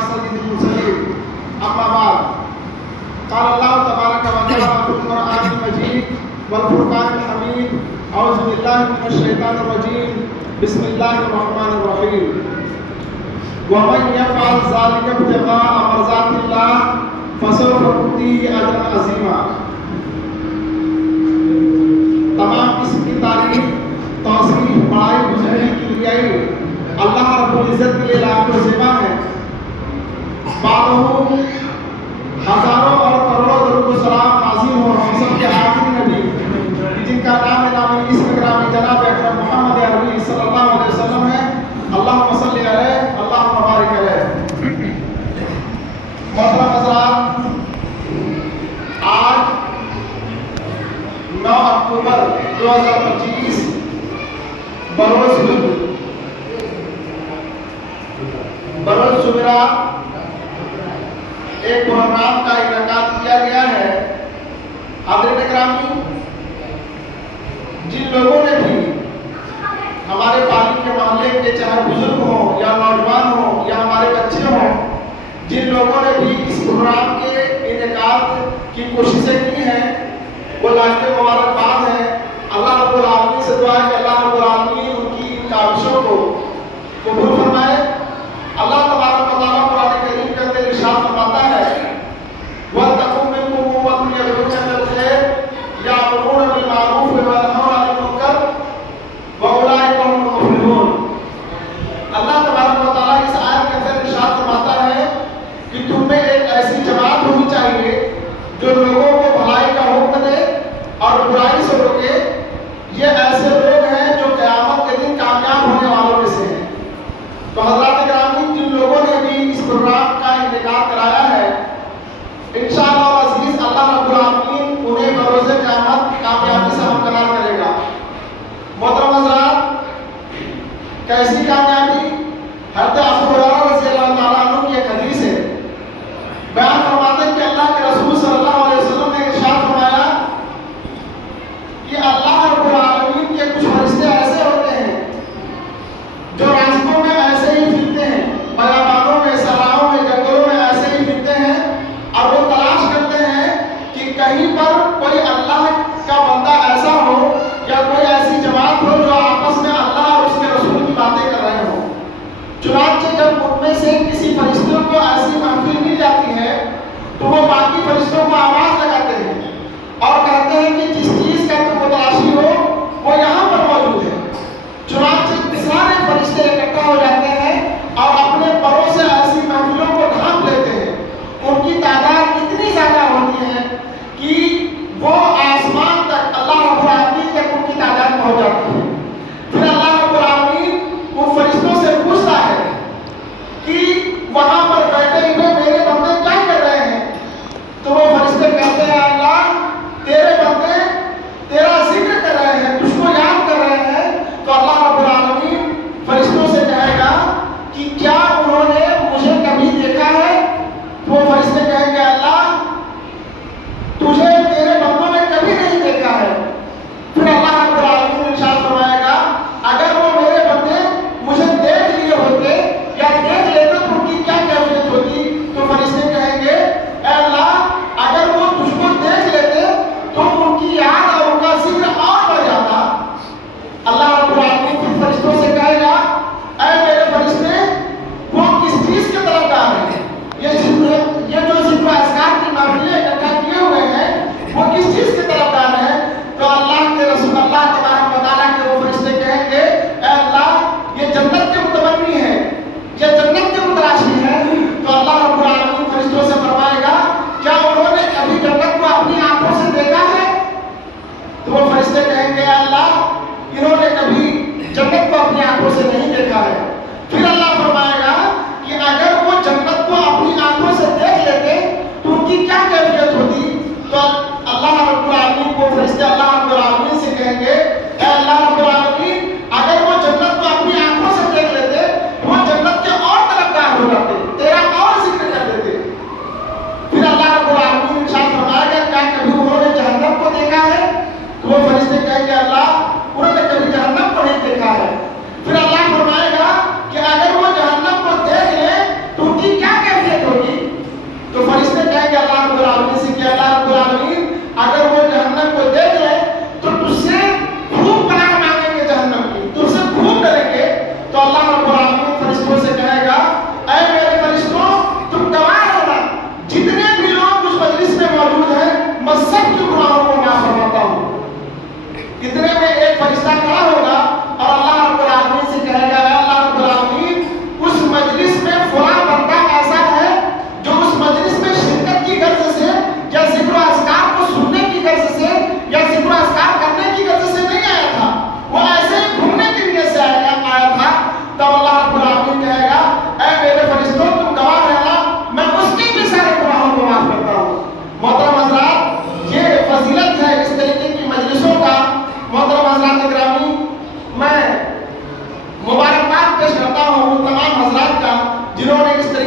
سيد المرسلين أما بعد قال الله تبارك وتعالى في القرآن المجيد والفرقان الحميد أعوذ بالله من الشيطان الرجيم بسم الله الرحمن الرحيم ومن يفعل ذلك ابتغاء مرضات الله فسوف نؤتيه أجرا عظيما. تمام قسم کی تعریف توصیف بڑائی بزرگی کی لیائی اللہ رب العزت کے لیے لائق و زیبا ہے. بعدہ ہزاروں اور کروڑوں درود و سلام نازل ہو ہم سب کے آخری نبی جن کا نام نامی اسم گرامی جناب اکرم محمد عربی صلی اللہ علیہ وسلم ہے. اللہم صلی علیہ اللہم بارک علیہ. محترم حضرات، آج 9 اکتوبر 2025 بروز جمعرات ایک پروگرام کا انعقاد کیا گیا ہے. حاضرین اکرامی، جن لوگوں نے بھی ہمارے پانی کے محلے کے چاہے بزرگ ہوں یا نوجوان ہوں یا ہمارے بچے ہوں، جن لوگوں نے بھی اس پروگرام کے انعقاد کی کوششیں کی ہیں وہ لائق مبارکباد ہے. اللہ رب العالمین سے دعا ہے کہ اللہ رب العالمین ان کی کاوشوں کو قبول فرمائے. اللہ تبارک و تعالیٰ قرآن کریم کے اندر ارشاد فرماتا ہے وَلْتَكُن مِّنكُمْ أُمَّةٌ يَدْعُونَ إِلَى الْخَيْرِ يَأْمُرُونَ بِالْمَعْرُوفِ وَيَنْهَوْنَ عَنِ الْمُنكَرِ وَأُولَٰئِكَ هُمُ الْمُفْلِحُونَ. اللہ تبارک و تعالیٰ اس آیت کے اندر ارشاد فرماتا ہے کہ تم میں ایک ایسی جماعت ہونی چاہیے جو لوگوں کو بھلائی کا حکم دے اور برائی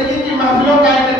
طریقے کی محفلوں کا انعقاد